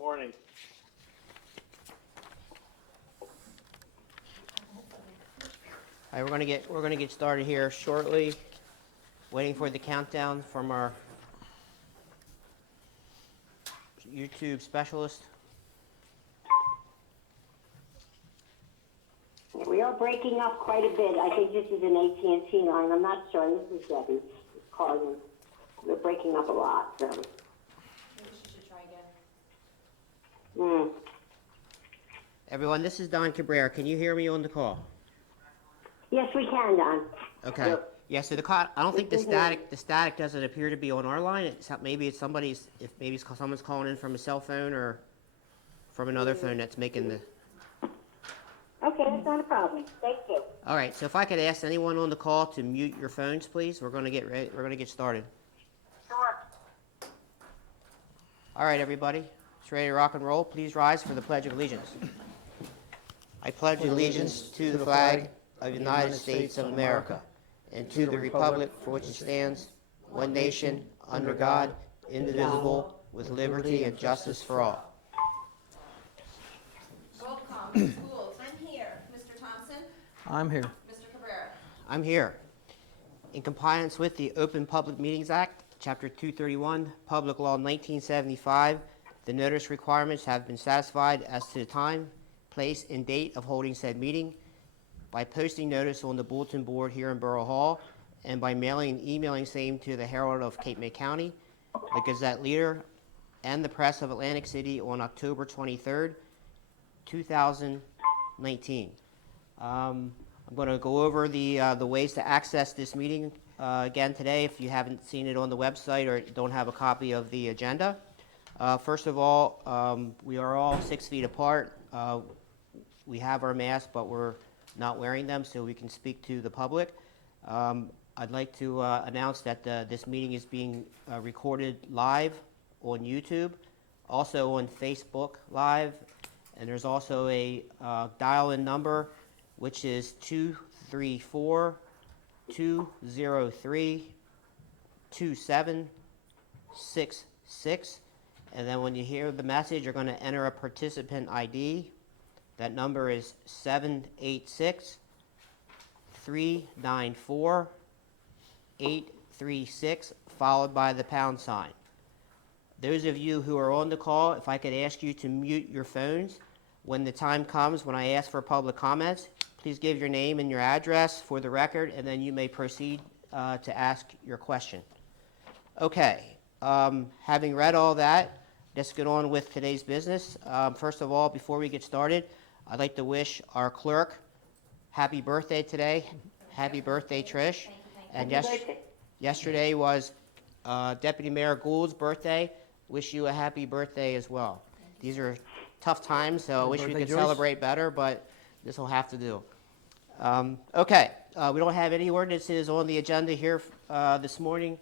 Morning. All right, we're gonna get started here shortly. Waiting for the countdown from our YouTube specialist. We are breaking up quite a bit. I think this is an AT&T line. I'm not sure. This is Debbie calling. We're breaking up a lot, so. Maybe she should try again. Everyone, this is Don Cabrera. Can you hear me on the call? Yes, we can, Don. Okay. Yep. Yeah. So I don't think the static doesn't appear to be on our line. Maybe it's somebody's. If maybe someone's calling in from a cell phone or from another phone that's making the. Okay, that's not a problem. Thank you. All right. So if I could ask anyone on the call to mute your phones, please. We're gonna get ready. We're gonna get started. Sure. All right, everybody. It's ready to rock and roll. Please rise for the Pledge of Allegiance. I pledge allegiance to the flag of the United States of America and to the republic for which it stands, one nation, under God, indivisible, with liberty and justice for all. Roll call, Ms. Gould. I'm here. Mr. Thompson? I'm here. Mr. Cabrera? I'm here. In compliance with the Open Public Meetings Act, Chapter 231, Public Law 1975, the notice requirements have been satisfied as to the time, place, and date of holding said meeting by posting notice on the bulletin board here in Borough Hall and by mailing and emailing same to the Herald of Cape May County, the Gazette Leader, and the Press of Atlantic City on October 23rd, 2019. I'm going to go over the ways to access this meeting again today if you haven't seen it on the website or don't have a copy of the agenda. First of all, we are all 6 feet apart. We have our masks, but we're not wearing them so we can speak to the public. I'd like to announce that this meeting is being recorded live on YouTube, also on Facebook Live, and there's also a dial-in number, which is 234-203-2766. And then when you hear the message, you're going to enter a participant ID. That number is 786-394-836, followed by the pound sign. Those of you who are on the call, if I could ask you to mute your phones when the time comes, when I ask for public comments, please give your name and your address for the record, and then you may proceed to ask your question. Okay, having read all that, let's get on with today's business. First of all, before we get started, I'd like to wish our clerk happy birthday today. Happy birthday, Trish. And yesterday was Deputy Mayor Gould's birthday. Wish you a happy birthday as well. These are tough times, so I wish we could celebrate better, but this will have to do. Okay, we don't have any ordinances on the agenda here this morning.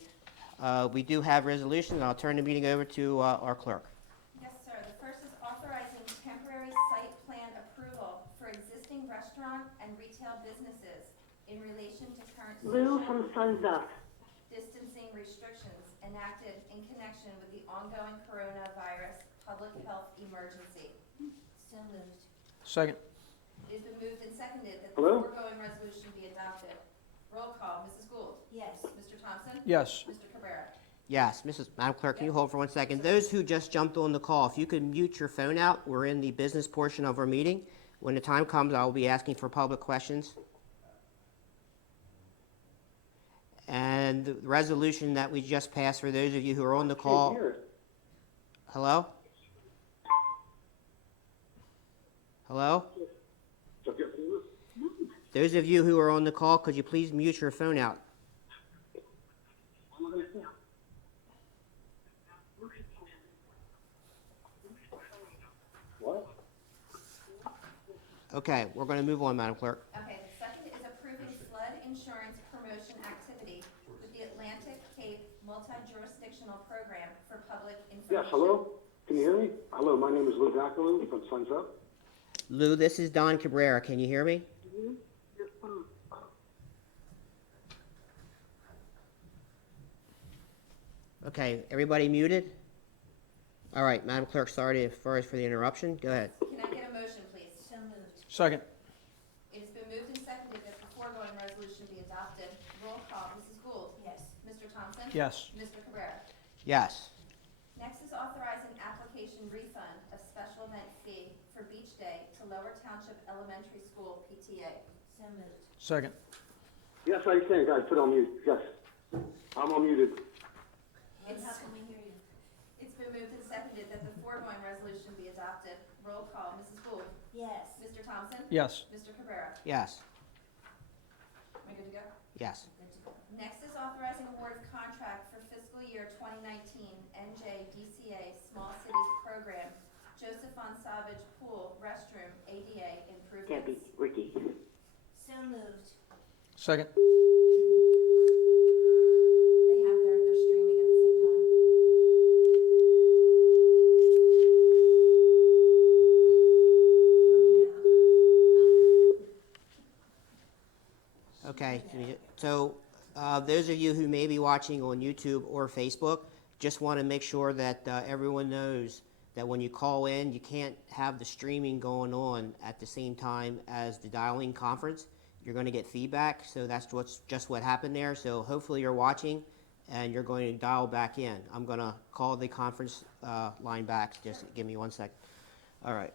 We do have resolutions, and I'll turn the meeting over to our clerk. Yes, sir. The first is authorizing temporary site plan approval for existing restaurant and retail businesses in relation to current Lou social from Suns Up. distancing restrictions enacted in connection with the ongoing coronavirus public health emergency. So moved. Second. It has been moved and seconded that the Hello? foregoing resolution be adopted. Roll call, Mrs. Gould. Yes. Mr. Thompson. Yes. Mr. Cabrera. Yes, Madam Clerk, can you hold for 1 second? Those who just jumped on the call, if you could mute your phone out, we're in the business portion of our meeting. When the time comes, I will be asking for public questions. And the resolution that we just passed, for those of you who are on the call. Hello? Hello? Those of you who are on the call, could you please mute your phone out? What? Okay, we're going to move on, Madam Clerk. Okay, the second is approving flood insurance promotion activity with the Atlantic Cape Multi-Jurisdictional Program for public information. Yes, hello? Can you hear me? Hello, my name is Lou Dacalou from Suns Up. Lou, this is Don Cabrera. Can you hear me? Okay, everybody muted? All right, Madam Clerk, sorry for the interruption. Go ahead. Can I get a motion, please? So moved. Second. It has been moved and seconded that the foregoing resolution be adopted. Roll call, Mrs. Gould. Yes. Mr. Thompson? Yes. Mr. Cabrera? Yes. Next is authorizing application refund of special event fee for Beach Day to Lower Township Elementary School PTA. So moved. Second. Yes, I think I put on mute. Yes. I'm unmuted. And how can we hear you? It's been moved and seconded that the foregoing resolution be adopted. Roll call, Mrs. Gould. Yes. Mr. Thompson? Yes. Mr. Cabrera? Yes. Am I good to go? Yes. Good to go. Next is authorizing award of contract for fiscal year 2019 NJ DCA Small Cities Program, Joseph Von Savage Pool Restroom ADA improvements. Debbie, Ricky. So moved. Second. They have their streaming at the same time. Hear me now. Okay, so those of you who may be watching on YouTube or Facebook, just want to make sure that everyone knows that when you call in, you can't have the streaming going on at the same time as the dialing conference. You're going to get feedback, so that's just what happened there. So hopefully you're watching and you're going to dial back in. I'm going to call the conference line back. Just give me 1 second. All right.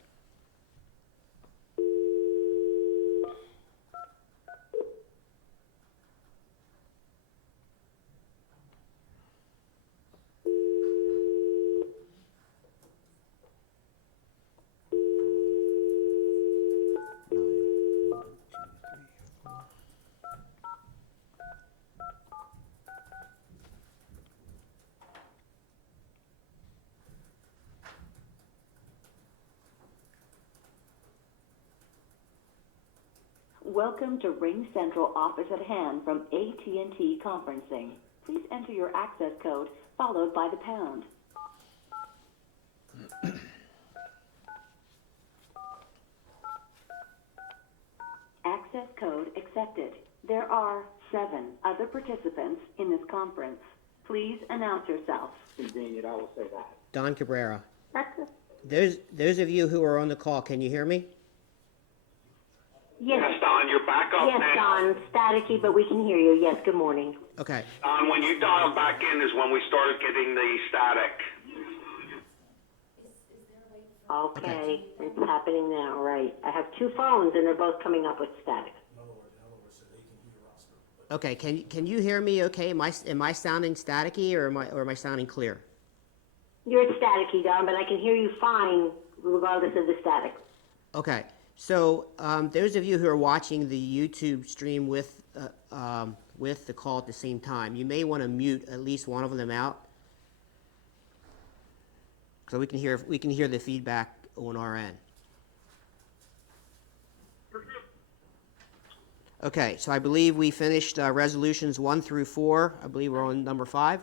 Welcome to Ring Central Office at Hand from AT&T Conferencing. Please enter your access code followed by the pound. Access code accepted. There are 7 other participants in this conference. Please announce yourself. Convenient, I will say that. Don Cabrera. Those of you who are on the call, can you hear me? Yes, Yes, Don, you're back up yes, now. Don, staticky, but we can hear you. Yes, good morning. Okay. Don, when you dialed back in is when we started getting the static. Okay, it's happening now, right. I have 2 phones and they're both coming up with static. Okay. Can you hear me? Okay. Am I sounding staticky or am I sounding clear? You're staticky, Don, but I can hear you fine regardless of the static. Okay. So those of you who are watching the YouTube stream with the call at the same time, you may want to mute at least one of them out, so we can hear the feedback on our end. Okay. So I believe we finished resolutions 1 through 4. I believe we're on number 5.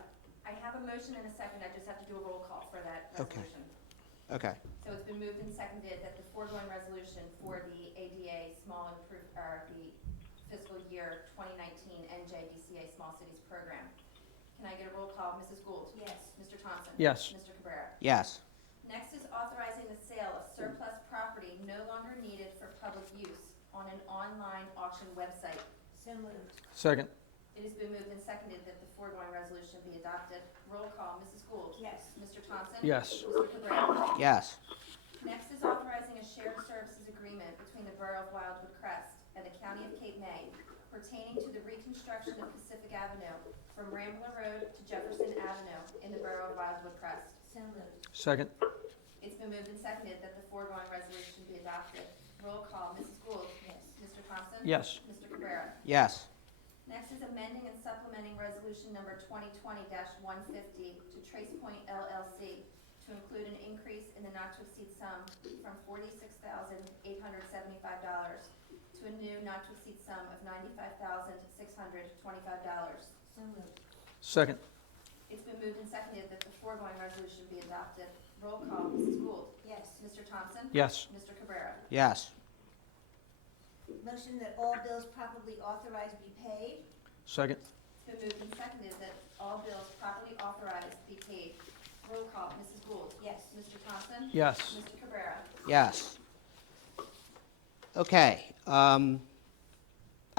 I have a motion and a second. I just have to do a roll call for that Okay. resolution. Okay. So it's been moved and seconded that the foregoing resolution for the ADA the fiscal year 2019 NJDCA Small Cities Program. Can I get a roll call? Mrs. Gould? Yes. Mr. Thompson? Yes. Mr. Cabrera? Yes. Next is authorizing the sale of surplus property no longer needed for public use on an online auction website. So moved. Second. It has been moved and seconded that the foregoing resolution be adopted. Roll call, Mrs. Gould? Yes. Mr. Thompson? Yes. Mr. Cabrera? Yes. Next is authorizing a shared services agreement between the Borough of Wildwood Crest and the County of Cape May pertaining to the reconstruction of Pacific Avenue from Rambler Road to Jefferson Avenue in the Borough of Wildwood Crest. So moved. Second. It's been moved and seconded that the foregoing resolution be adopted. Roll call, Mrs. Gould? Yes. Mr. Thompson? Yes. Mr. Cabrera? Yes. Next is amending and supplementing resolution number 2020-150 to Trace Point LLC to include an increase in the not-to-exceed sum from $46,875 to a new not-to-exceed sum of $95,625. So moved. Second. It's been moved and seconded that the foregoing resolution be adopted. Roll call, Mrs. Gould. Yes. Mr. Thompson? Yes. Mr. Cabrera? Yes. Motion that all bills properly authorized be paid. Second. It's been moved and seconded that all bills properly authorized be paid. Roll call, Mrs. Gould. Yes. Mr. Thompson. Yes. Mr. Cabrera. Yes. Okay, I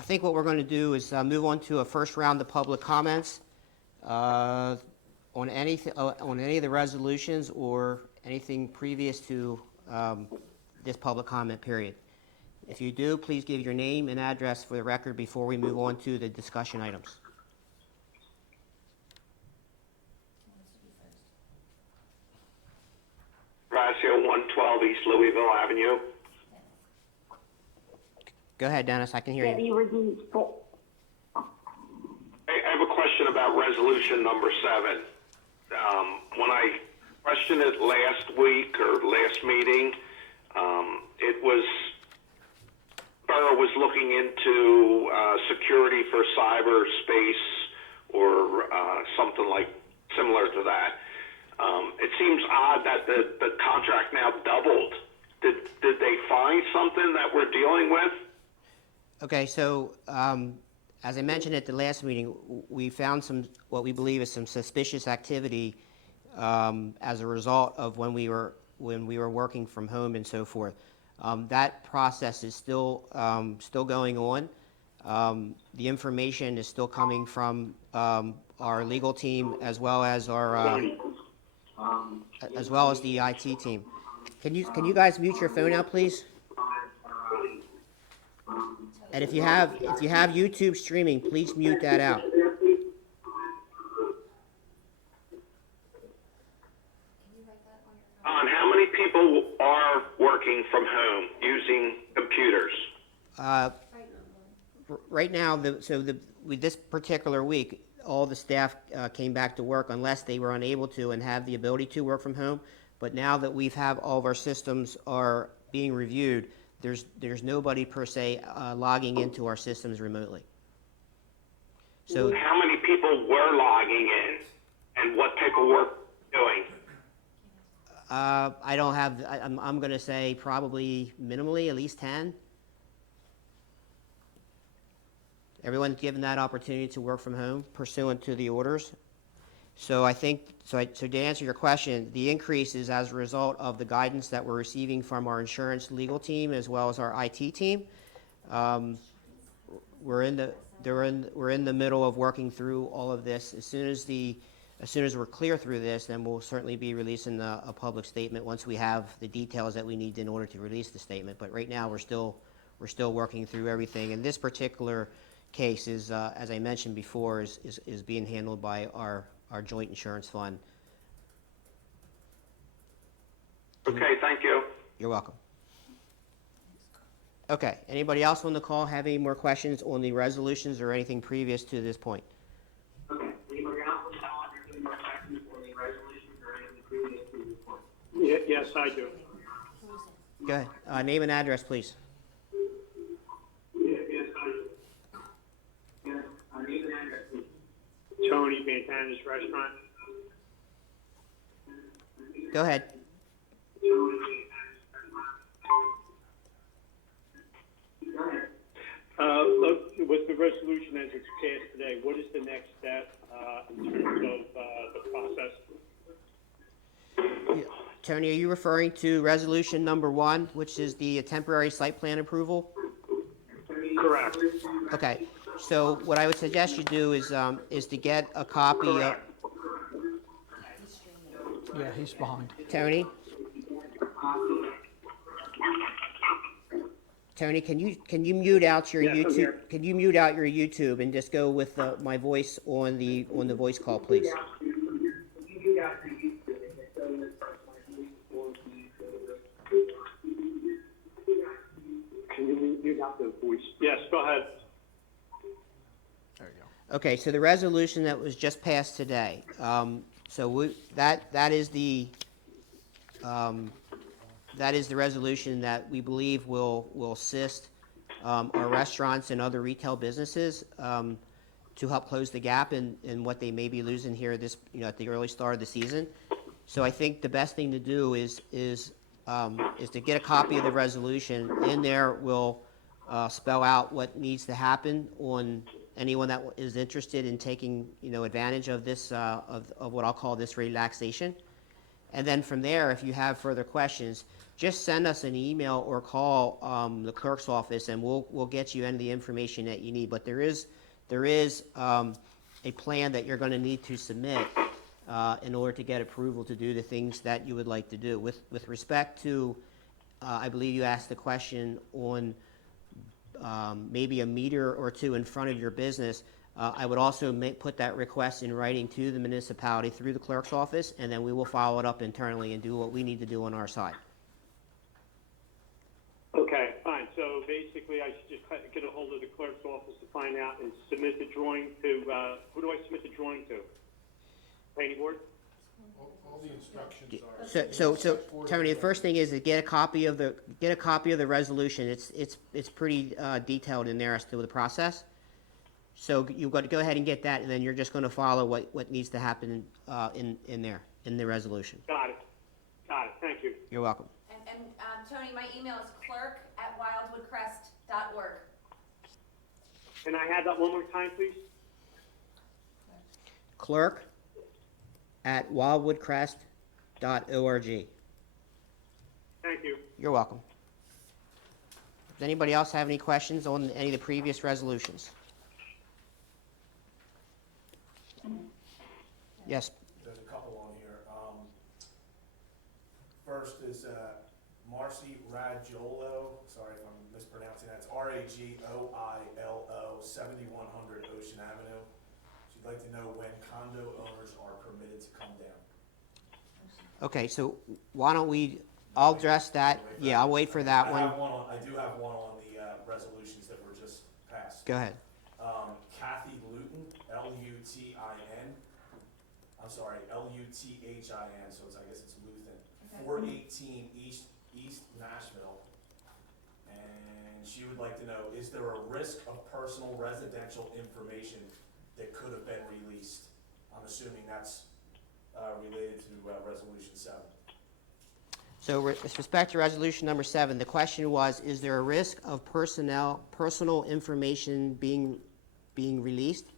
think what we're going to do is move on to a first round of public comments on any of the resolutions or anything previous to this public comment period. If you do, please give your name and address for the record before we move on to the discussion items. Ratio 112 East Louisville Avenue. Go ahead, Dennis, I can hear you. Debbie Reduce. I have a question about resolution number 7. When I questioned it last week or last meeting, it was, Borough was looking into security for cyberspace or something like similar to that. It seems odd that the contract now doubled. Did they find something that we're dealing with? Okay, so as I mentioned at the last meeting, we found what we believe is some suspicious activity as a result of when we were working from home and so forth. That process is still going on. The information is still coming from our legal team as well as the IT team. Can you guys mute your phone out, please? And if you have YouTube streaming, please mute that out. On how many people are working from home using computers? Right now, with this particular week, all the staff came back to work unless they were unable to and have the ability to work from home. But now that all of our systems are being reviewed, there's nobody per se logging into our systems remotely. So How many people were logging in, and what type of work doing? I don't have. I'm going to say probably minimally at least 10. Everyone's given that opportunity to work from home pursuant to the orders. So I think so to answer your question, the increase is as a result of the guidance that we're receiving from our insurance legal team as well as our IT team. We're in the middle of working through all of this. As soon as we're clear through this, then we'll certainly be releasing a public statement once we have the details that we need in order to release the statement. But right now, we're still working through everything. And this particular case is, as I mentioned before, is being handled by our joint insurance fund. Okay, thank you. You're welcome. Okay, anybody else on the call have any more questions on the resolutions or anything previous to this point? Okay. Anybody else on the call have any more questions for the resolution or anything previous to this point? Yes, I do. Go ahead. Name and address, please. Yes, I do. Yes, I need an address, please. Tony Bantana's Restaurant. Go ahead. With the resolution as it's passed today, what is the next step in terms of the process? Tony, are you referring to resolution number 1, which is the temporary site plan approval? Correct. Okay. So what I would suggest you do is to get a copy of Correct. Yeah, he's behind. Tony. Tony, can you mute out your Yes, I'm YouTube? here. Can you mute out your YouTube and just go with my voice on the voice call, please? Can you mute out the voice? Yes, go ahead. There you go. Okay, so the resolution that was just passed today. That is the resolution that we believe will assist our restaurants and other retail businesses to help close the gap in what they may be losing here at the early start of the season. So I think the best thing to do is to get a copy of the resolution. In there, we'll spell out what needs to happen on anyone that is interested in taking advantage of this of what I'll call this relaxation. And then from there, if you have further questions, just send us an email or call the clerk's office, and we'll get you any of the information that you need. But there is a plan that you're going to need to submit in order to get approval to do the things that you would like to do. With respect to, I believe you asked the question on maybe a meter or two in front of your business. I would also put that request in writing to the municipality through the clerk's office, and then we will follow it up internally and do what we need to do on our side. Okay, fine. So basically, I should just get a hold of the clerk's office to find out and submit the drawing to, who do I submit the drawing to? Planning board? All the instructions are. So Tony, the first thing is to get a copy of the resolution. It's pretty detailed in there as to the process. So you've got to go ahead and get that, and then you're just going to follow what needs to happen in there, in the resolution. Got it. Thank you. You're welcome. And Tony, my email is clerk@wildwoodcrest.org. Can I have that one more time, please? clerk@wildwoodcrest.org. Thank you. You're welcome. Does anybody else have any questions on any of the previous resolutions? Yes. There's a couple on here. First is Marcy Ragiolo, sorry if I'm mispronouncing that, it's Ragoilo, 7100 Ocean Avenue. She'd like to know when condo owners are permitted to come down. Okay, so why don't I'll address that. Yeah, I'll wait for that one. I do have one on the resolutions that were just passed. Go ahead. Kathy Luton, Luthin. I'm sorry, Luthin, so I guess it's Luthin. 418 East Nashville. And she would like to know, is there a risk of personal residential information that could have been released? I'm assuming that's related to Resolution 7. So with respect to resolution number 7, the question was, is there a risk of personal information being released?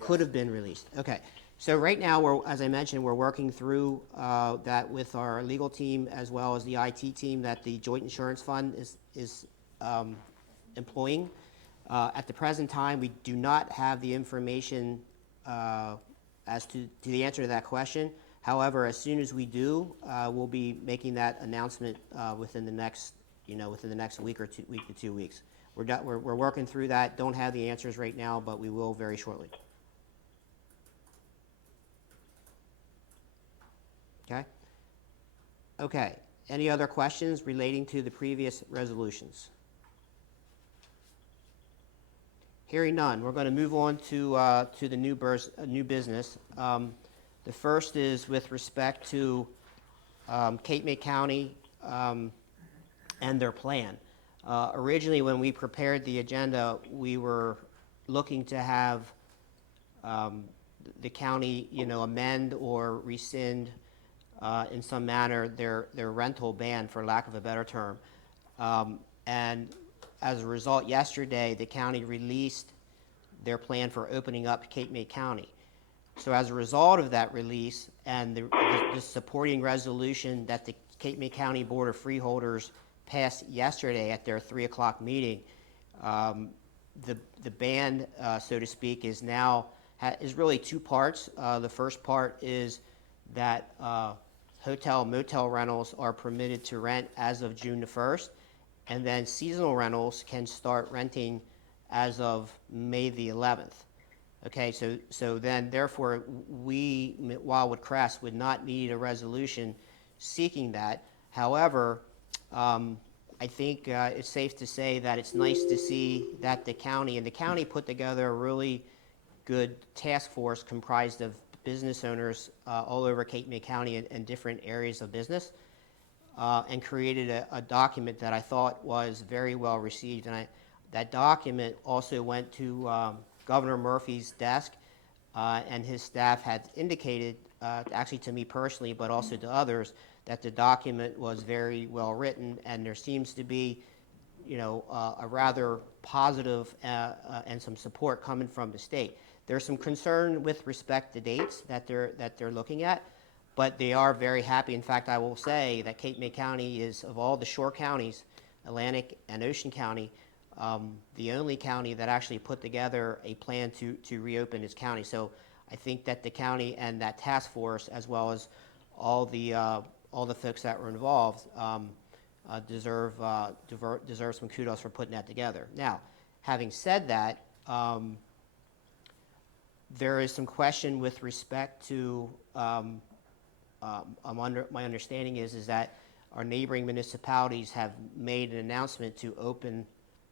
Could have been released. Okay. So right now, as I mentioned, we're working through that with our legal team as well as the IT team that the Joint Insurance Fund is employing. At the present time, we do not have the information as to the answer to that question. However, as soon as we do, we'll be making that announcement within the next week to 2 weeks. We're working through that. Don't have the answers right now, but we will very shortly. Okay. Okay. Any other questions relating to the previous resolutions? Hearing none, we're going to move on to the new business. The first is with respect to Cape May County and their plan. Originally, when we prepared the agenda, we were looking to have the county, amend or rescind in some manner their rental ban, for lack of a better term. And as a result, yesterday, the county released their plan for opening up Cape May County. So as a result of that release and the supporting resolution that the Cape May County Board of Freeholders passed yesterday at their 3 o'clock meeting, the ban, so to speak, is really two parts. The first part is that hotel motel rentals are permitted to rent as of June the 1st, and then seasonal rentals can start renting as of May the 11th. Okay, so then therefore we, Wildwood Crest, would not need a resolution seeking that. However, I think it's safe to say that it's nice to see that the county put together a really good task force comprised of business owners all over Cape May County and different areas of business, and created a document that I thought was very well received. And that document also went to Governor Murphy's desk, and his staff had indicated, actually to me personally, but also to others, that the document was very well written, and there seems to be, a rather positive and some support coming from the state. There's some concern with respect to dates that they're looking at, but they are very happy. In fact, I will say that Cape May County is, of all the shore counties, Atlantic and Ocean County, the only county that actually put together a plan to reopen its county. So I think that the county and that task force, as well as all the folks that were involved, deserve some kudos for putting that together. Now, having said that, there is some question with respect to, my understanding is that our neighboring municipalities have made an announcement to open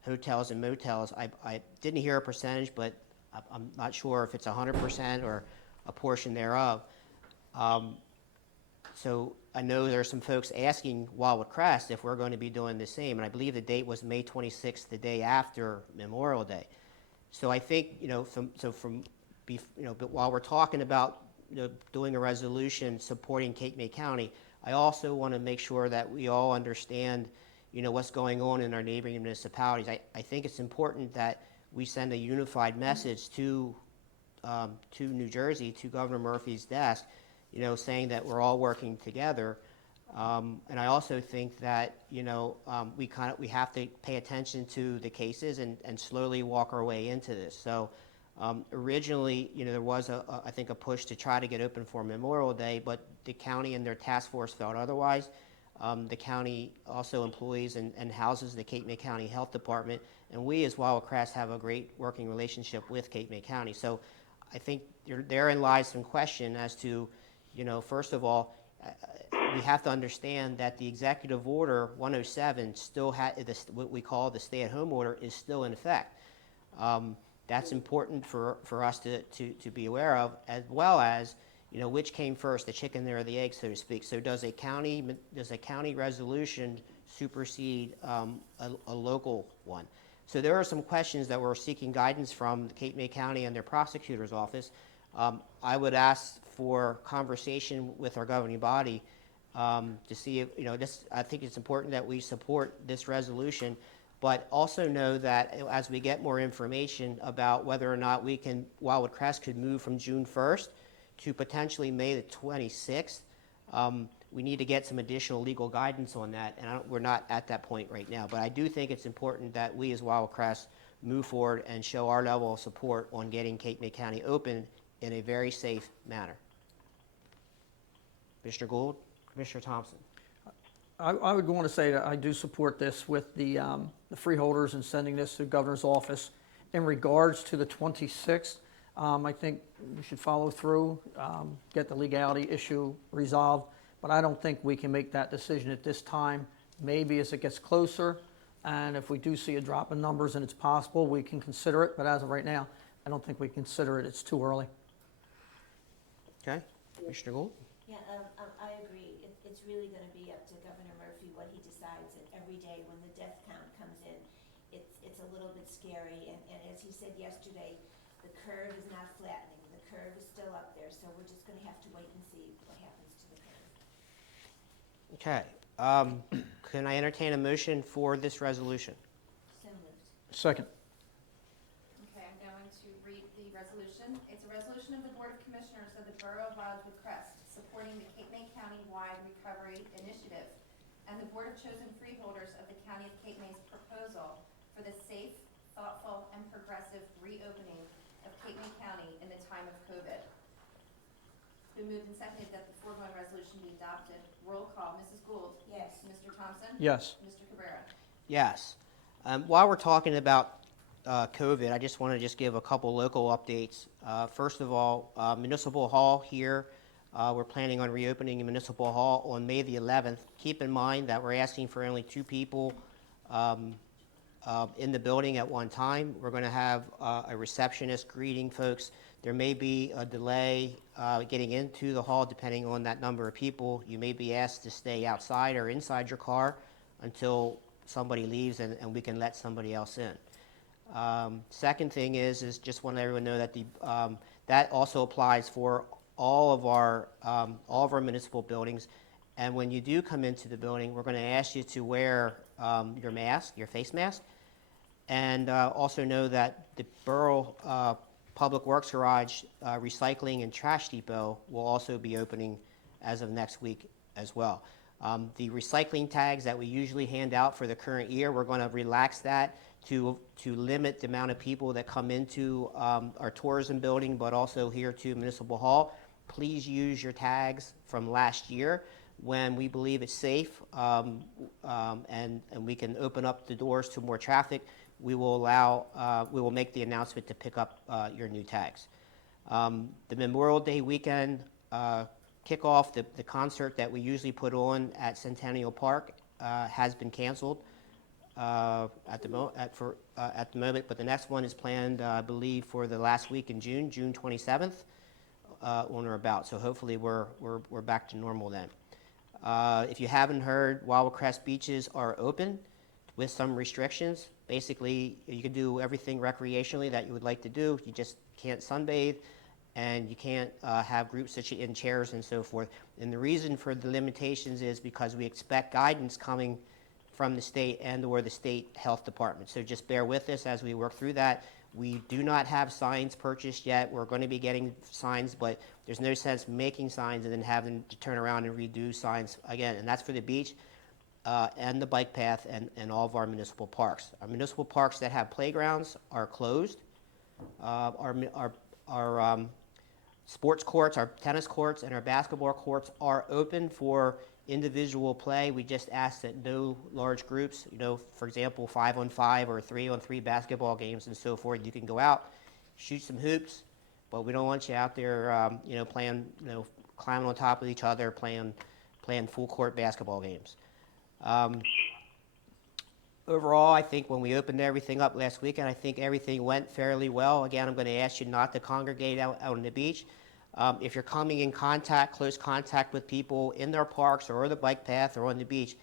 hotels and motels. I didn't hear a percentage, but I'm not sure if it's 100% or a portion thereof. So I know there are some folks asking Wildwood Crest if we're going to be doing the same, and I believe the date was May 26th, the day after Memorial Day. So I think, but while we're talking about doing a resolution supporting Cape May County, I also want to make sure that we all understand, what's going on in our neighboring municipalities. I think it's important that we send a unified message to New Jersey, to Governor Murphy's desk, saying that we're all working together. And I also think that, we have to pay attention to the cases and slowly walk our way into this. So originally, there was I think a push to try to get open for Memorial Day, but the county and their task force felt otherwise. The county also employs and houses the Cape May County Health Department, and we as Wildwood Crest have a great working relationship with Cape May County. So I think therein lies some question as to, first of all, we have to understand that the Executive Order 107 still what we call the stay-at-home order is still in effect. That's important for us to be aware of, as well as, which came first, the chicken or the egg, so to speak. So does a county resolution supersede a local one? So there are some questions that we're seeking guidance from the Cape May County and their prosecutor's office. I would ask for conversation with our governing body to see if, I think it's important that we support this resolution, but also know that as we get more information about whether or not Wildwood Crest could move from June 1st to potentially May the 26th, we need to get some additional legal guidance on that, and we're not at that point right now. But I do think it's important that we as Wildwood Crest move forward and show our level of support on getting Cape May County open in a very safe manner. Commissioner Gould, Commissioner Thompson. I would want to say that I do support this with the freeholders and sending this to the governor's office. In regards to the 26th, I think we should follow through, get the legality issue resolved, but I don't think we can make that decision at this time. Maybe as it gets closer, and if we do see a drop in numbers and it's possible, we can consider it, but as of right now, I don't think we consider it. It's too early. Okay, Commissioner Gould. Yeah, I agree. It's really going to be up to Governor Murphy what he decides, and every day when the death count comes in, it's a little bit scary, and as he said yesterday, the curve is not flattening. The curve is still up there, so we're just going to have to wait and see what happens to the curve. Okay. Can I entertain a motion for this resolution? So moved. Second. Okay, I'm going to read the resolution. It's a resolution of the Board of Commissioners of the Borough of Wildwood Crest supporting the Cape May County-wide Recovery Initiative and the Board of Chosen Freeholders of the County of Cape May's proposal for the safe, thoughtful, and progressive reopening of Cape May County in the time of COVID. It's been moved and seconded that the foregoing resolution be adopted. Roll call, Mrs. Gould. Yes. Mr. Thompson. Yes. Mr. Cabrera. Yes. While we're talking about COVID, I just want to give a couple local updates. First of all, Municipal Hall here, we're planning on reopening Municipal Hall on May the 11th. Keep in mind that we're asking for only 2 people in the building at one time. We're going to have a receptionist greeting folks. There may be a delay getting into the hall depending on that number of people. You may be asked to stay outside or inside your car until somebody leaves and we can let somebody else in. Second thing is just want to let everyone know that that also applies for all of our municipal buildings. And when you do come into the building, we're going to ask you to wear your mask, your face mask, and also know that the Borough Public Works Garage Recycling and Trash Depot will also be opening as of next week as well. The recycling tags that we usually hand out for the current year, we're going to relax that to limit the amount of people that come into our tourism building, but also here to Municipal Hall. Please use your tags from last year when we believe it's safe and we can open up the doors to more traffic. We will make the announcement to pick up your new tags. The Memorial Day weekend kickoff, the concert that we usually put on at Centennial Park has been canceled at the moment, but the next one is planned, I believe, for the last week in June, June 27th, on or about. So hopefully we're back to normal then. If you haven't heard, Wild Crest beaches are open with some restrictions. Basically, you can do everything recreationally that you would like to do. You just can't sunbathe, and you can't have groups in chairs and so forth. And the reason for the limitations is because we expect guidance coming from the state and or the state health department. So just bear with us as we work through that. We do not have signs purchased yet. We're going to be getting signs, but there's no sense making signs and then having to turn around and redo signs again. And that's for the beach and the bike path and all of our municipal parks. Our municipal parks that have playgrounds are closed. Our sports courts, our tennis courts, and our basketball courts are open for individual play. We just ask that no large groups, for example, 5-on-5 or 3-on-3 basketball games and so forth. You can go out, shoot some hoops, but we don't want you out there, playing, climbing on top of each other, playing full court basketball games. Overall, I think when we opened everything up last weekend, I think everything went fairly well. Again, I'm going to ask you not to congregate out on the beach. If you're coming in close contact with people in their parks or the bike path or on the beach,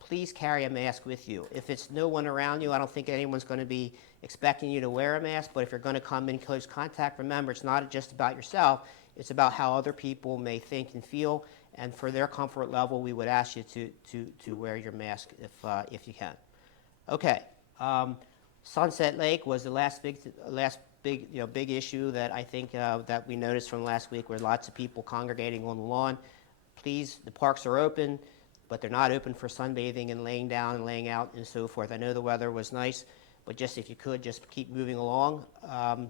please carry a mask with you. If it's no one around you, I don't think anyone's going to be expecting you to wear a mask, but if you're going to come in close contact, remember, it's not just about yourself, it's about how other people may think and feel, and for their comfort level, we would ask you to wear your mask if you can. Okay, Sunset Lake was the last big issue that I think that we noticed from last week, where lots of people congregating on the lawn. Please, the parks are open, but they're not open for sunbathing and laying down and laying out and so forth. I know the weather was nice, but just if you could, just keep moving along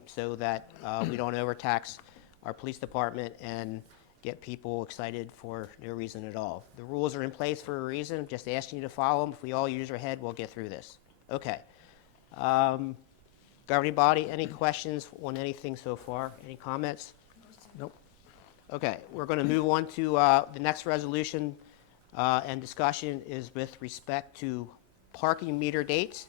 so that we don't overtax our police department and get people excited for no reason at all. The rules are in place for a reason. I'm just asking you to follow them. If we all use our head, we'll get through this. Okay. Governing body, any questions on anything so far? Any comments? Nope. Okay, we're going to move on to the next resolution and discussion is with respect to parking meter dates.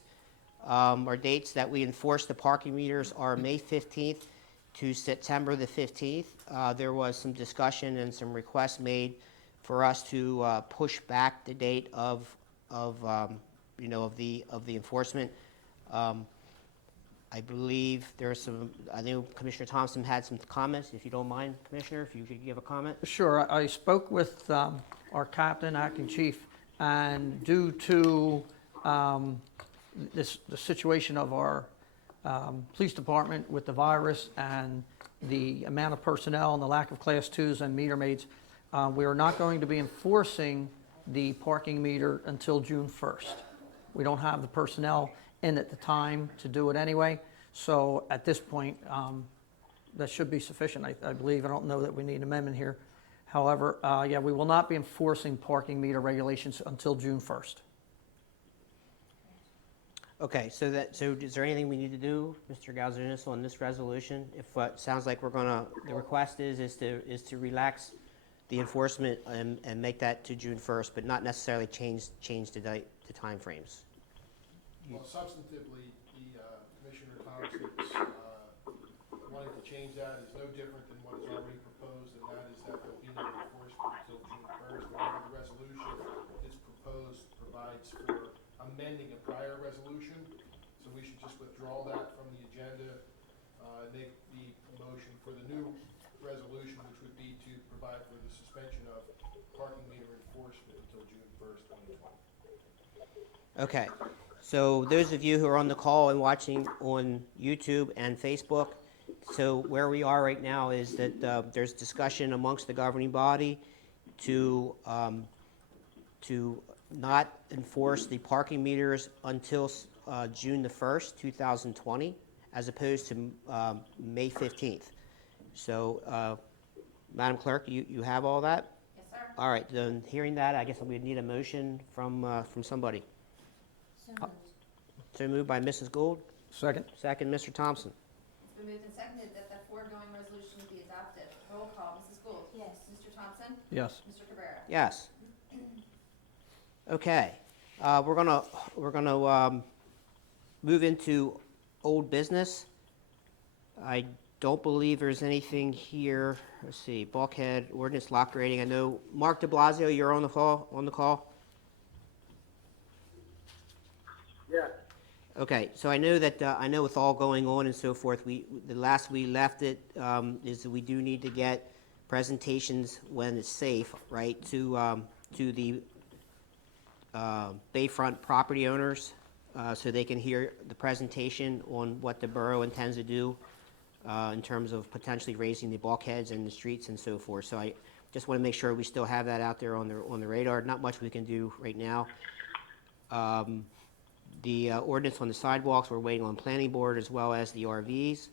Our dates that we enforce the parking meters are May 15th to September the 15th. There was some discussion and some requests made for us to push back the date of the enforcement. I believe there's some. I know Commissioner Thompson had some comments. If you don't mind, Commissioner, if you could give a comment. Sure. I spoke with our captain, acting chief, and due to the situation of our police department with the virus and the amount of personnel and the lack of Class 2s and meter maids, we are not going to be enforcing the parking meter until June 1st. We don't have the personnel in at the time to do it anyway. So at this point, that should be sufficient, I believe. I don't know that we need an amendment here. However, we will not be enforcing parking meter regulations until June 1st. Okay, so is there anything we need to do, Mr. Galzenis, on this resolution? If it sounds like the request is to relax the enforcement and make that to June 1st, but not necessarily change the timeframes. Well, substantively, Commissioner Thompson's wanting to change that is no different than what is already proposed, and that is that there'll be no enforcement until June 1st. However, the resolution that's proposed provides for amending a prior resolution, so we should just withdraw that from the agenda and make the motion for the new resolution, which would be to provide for the suspension of parking meter enforcement until June 1st, 2020. Okay. So those of you who are on the call and watching on YouTube and Facebook, so where we are right now is that there's discussion amongst the governing body to not enforce the parking meters until June the 1st, 2020, as opposed to May 15th. So, Madam Clerk, you have all that? Yes, sir. All right, then hearing that, I guess we need a motion from somebody. So moved. So moved by Mrs. Gould, Second? second, Mr. Thompson. It's been moved and seconded that the foregoing resolution be adopted. Roll call, Mrs. Gould. Yes. Mr. Thompson. Yes. Mr. Cabrera. Yes. Okay, we're gonna move into old business. I don't believe there's anything here. Let's see, bulkhead, ordinance, lock grading. I know, Mark de Blasio, you're on the call? Yeah. Okay, so I know that, I know with all going on and so forth, the last we left it, is that we do need to get presentations when it's safe, right, to the Bayfront property owners, so they can hear the presentation on what the borough intends to do in terms of potentially raising the bulkheads and the streets and so forth. So I just want to make sure we still have that out there on the radar. Not much we can do right now. The ordinance on the sidewalks, we're waiting on planning board as well as the RVs.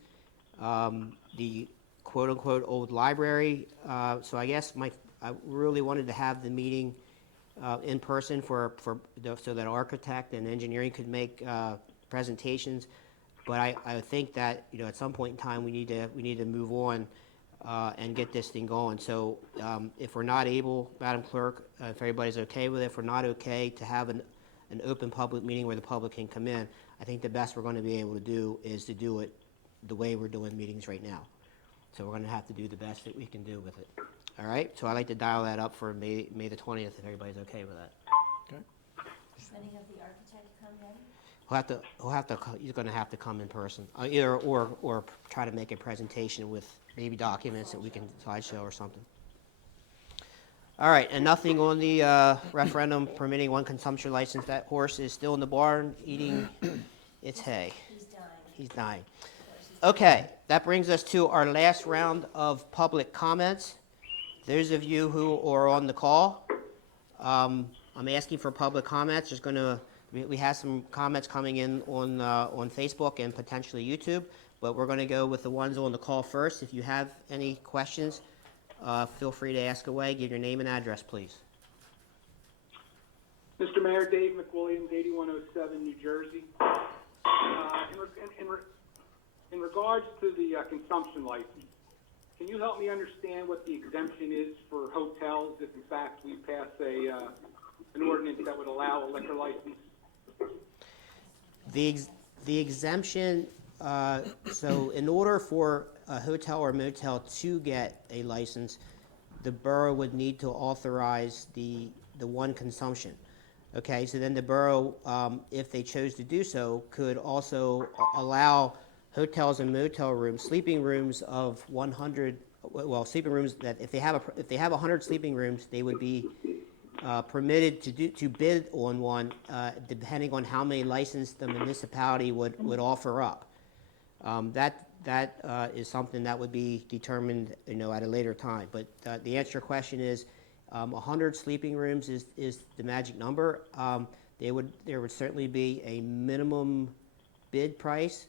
The quote-unquote old library, so I guess I really wanted to have the meeting in person so that architect and engineering could make presentations. But I think that, you know, at some point in time, we need to move on and get this thing going. So if we're not able, Madam Clerk, if everybody's okay with it, if we're not okay to have an open public meeting where the public can come in, I think the best we're going to be able to do is to do it the way we're doing meetings right now. So we're going to have to do the best that we can do with it. All right? So I'd like to dial that up for May the 20th, if everybody's okay with that. Okay. When do you have the architect come then? He's going to have to come in person, either or try to make a presentation with maybe documents that we can slideshow or something. All right, and nothing on the referendum permitting one consumption license. That horse is still in the barn eating its hay. He's dying. He's dying. Of course, he's Okay, that brings us to our last round of public comments. Those of you who are on the call, I'm asking for public comments. We have some comments coming in on Facebook and potentially YouTube, but we're going to go with the ones on the call first. If you have any questions, feel free to ask away. Give your name and address, please. Mr. Mayor, Dave McWilliams, 8107 New Jersey. In regards to the consumption license, can you help me understand what the exemption is for hotels if in fact we pass an ordinance that would allow a liquor license? The exemption, so in order for a hotel or motel to get a license, the borough would need to authorize the one consumption. Okay, so then the borough, if they chose to do so, could also allow hotels and motel rooms, sleeping rooms of 100, well, sleeping rooms that if they have 100 sleeping rooms, they would be permitted to bid on one, depending on how many licenses the municipality would offer up. That is something that would be determined, you know, at a later time. But the answer to your question is, 100 sleeping rooms is the magic number. There would certainly be a minimum bid price,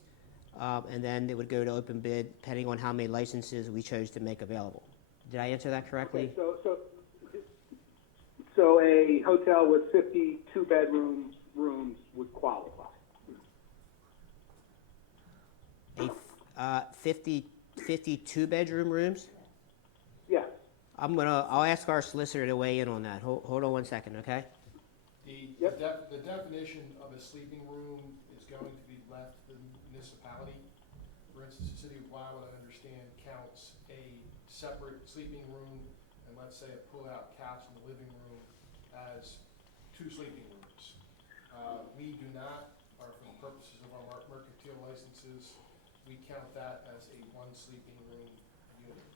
and then it would go to open bid depending on how many licenses we chose to make available. Did I answer that correctly? Okay, so a hotel with 52 bedroom rooms would qualify. 52 bedroom rooms? Yes. I'll ask our solicitor to weigh in on that. Hold on one second, okay? The definition of a sleeping room is going to be left to the municipality. For instance, the city of Wildwood, I understand, counts a separate sleeping room and let's say a pull-out couch in the living room as 2 sleeping rooms. We do not, or for the purposes of our mercantile licenses, we count that as a 1 sleeping room unit.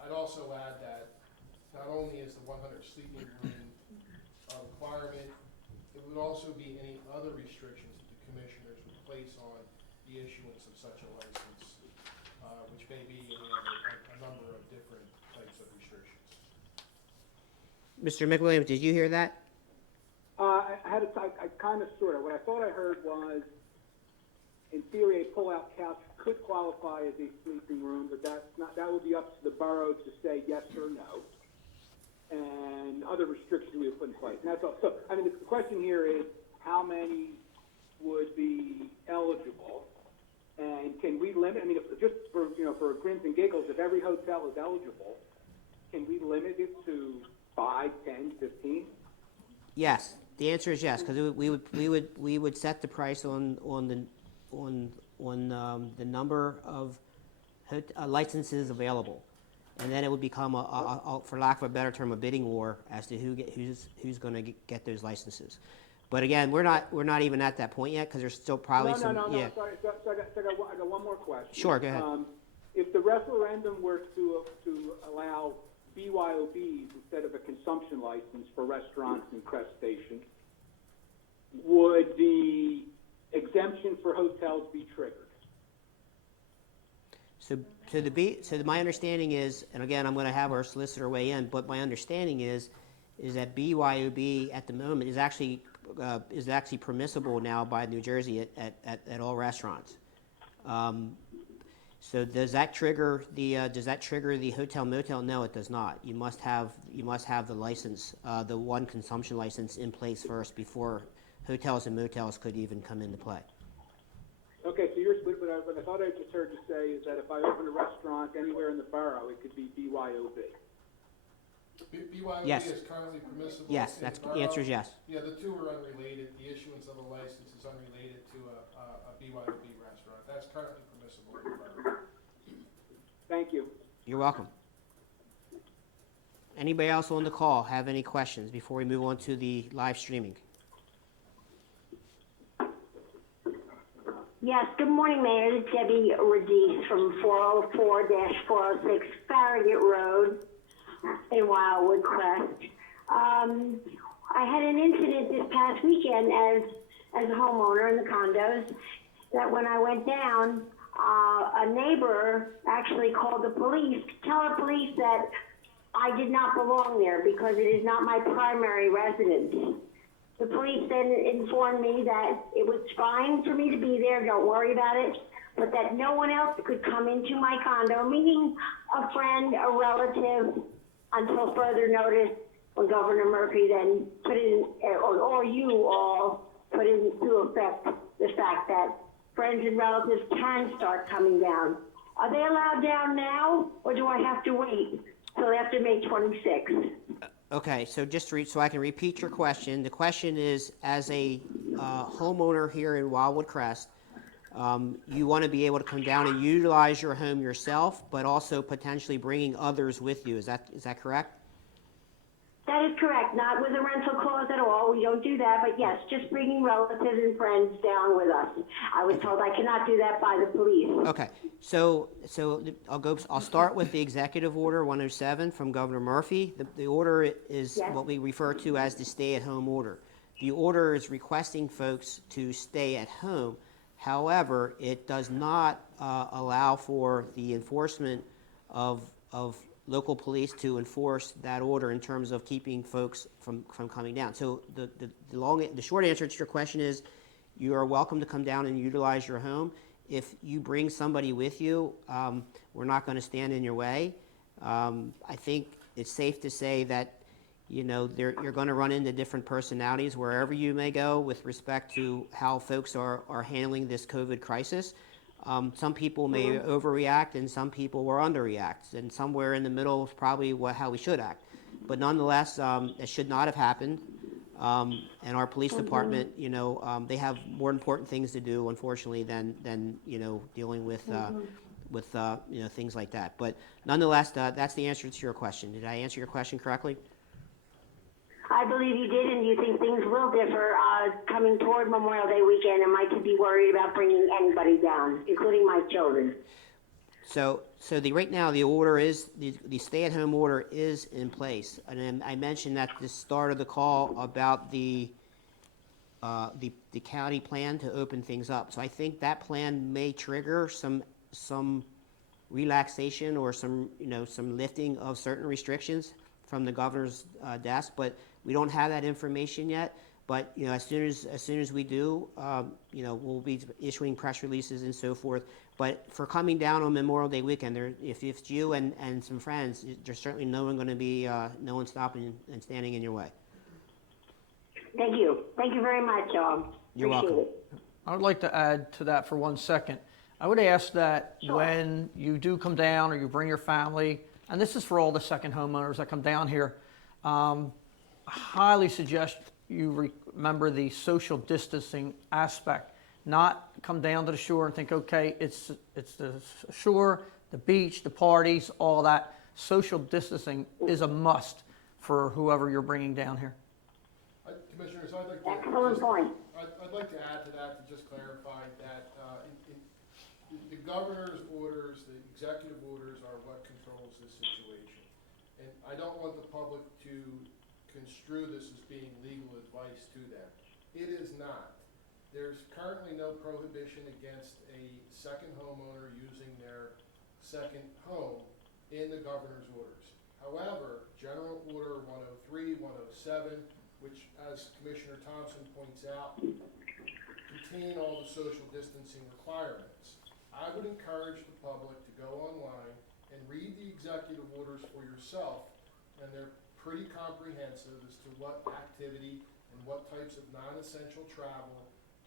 I'd also add that not only is the 100 sleeping room requirement, it would also be any other restrictions that the commissioners would place on the issuance of such a license, which may be a number of different types of restrictions. Mr. McWilliams, did you hear that? I kind of sort of, what I thought I heard was, in theory, a pull-out couch could qualify as a sleeping room, but that would be up to the borough to say yes or no. And other restrictions we would put in place. And that's all. So, I mean, the question here is how many would be eligible? And can we limit, I mean, just for, for grins and giggles, if every hotel is eligible, can we limit it to 5, 10, 15? Yes, the answer is yes, because we would set the price on the number of licenses available, and then it would become for lack of a better term, a bidding war as to who's going to get those licenses. But again, we're not even at that point yet because there's still probably some. No. Yeah. Sorry. So I got one more question. Sure, go ahead. If the referendum were to allow BYOBs instead of a consumption license for restaurants and Crest Station, would the exemption for hotels be triggered? So my understanding is, and again, I'm going to have our solicitor weigh in, but my understanding is that BYOB at the moment is actually permissible now by New Jersey at all restaurants. So does that trigger the hotel motel? No, it does not. You must have the license, the one consumption license in place first before hotels and motels could even come into play. Okay, so what I thought I just heard you say is that if I open a restaurant anywhere in the borough, it could be BYOB. BYOB Yes. is currently permissible. Yes, in the the answer is borough. yes. Yeah, the two are unrelated. The issuance of a license is unrelated to a BYOB restaurant. That's currently permissible in the borough. Thank you. You're welcome. Anybody else on the call have any questions before we move on to the live streaming? Yes, good morning, Mayor. This is Debbie Radice from 404-406 Farragut Road in Wildwood Crest. I had an incident this past weekend as a homeowner in the condos that when I went down, a neighbor actually called the police to tell the police that I did not belong there because it is not my primary residence. The police then informed me that it was fine for me to be there, don't worry about it, but that no one else could come into my condo, meaning a friend, a relative, until further notice, when Governor Murphy then put in, or you all put into effect the fact that friends and relatives can start coming down. Are they allowed down now, or do I have to wait till after May 26th? Okay, so so I can repeat your question. The question is, as a homeowner here in Wildwood Crest, you want to be able to come down and utilize your home yourself, but also potentially bringing others with you. Is that correct? That is correct. Not with a rental clause at all. We don't do that. But yes, just bringing relatives and friends down with us. I was told I cannot do that by the police. Okay, so I'll start with the Executive Order 107 from Governor Murphy. The order is Yes. what we refer to as the stay-at-home order. The order is requesting folks to stay at home. However, it does not allow for the enforcement of local police to enforce that order in terms of keeping folks from coming down. So the short answer to your question is you are welcome to come down and utilize your home. If you bring somebody with you, we're not going to stand in your way. I think it's safe to say that you're going to run into different personalities wherever you may go with respect to how folks are handling this COVID crisis. Some people may overreact and some people will underreact, and somewhere in the middle is probably how we should act. But nonetheless, it should not have happened. And our police department, they have more important things to do, unfortunately, than dealing with things like that. But nonetheless, that's the answer to your question. Did I answer your question correctly? I believe you did, and you think things will differ coming toward Memorial Day weekend, and I could be worried about bringing anybody down, including my children. So right now the order is the stay-at-home order is in place, and then I mentioned at the start of the call about the county plan to open things up. So I think that plan may trigger some relaxation or some lifting of certain restrictions. from the governor's desk, but we don't have that information yet. But, you know, as soon as we do, you know, we'll be issuing press releases and so forth. But for coming down on Memorial Day weekend, if it's you and some friends, there's certainly no one going to be, no one stopping and standing in your way. Thank you. Thank you very much, You're appreciate welcome. it. I would like to add to that for 1 second. I would ask that Sure. when you do come down or you bring your family, and this is for all the second homeowners that come down here, I highly suggest you remember the social distancing aspect. Not come down to the shore and think, okay, it's the shore, the beach, the parties, all that. Social distancing is a must for whoever you're bringing down here. Commissioners, I'd like to. Excellent point. I'd like to add to that, to just clarify that the governor's orders, the executive orders are what controls this situation. And I don't want the public to construe this as being legal advice to them. It is not. There's currently no prohibition against a second homeowner using their second home in the governor's orders. However, General Order 103, 107, which, as Commissioner Thompson points out, contain all the social distancing requirements. I would encourage the public to go online and read the executive orders for yourself, and they're pretty comprehensive as to what activity and what types of non-essential travel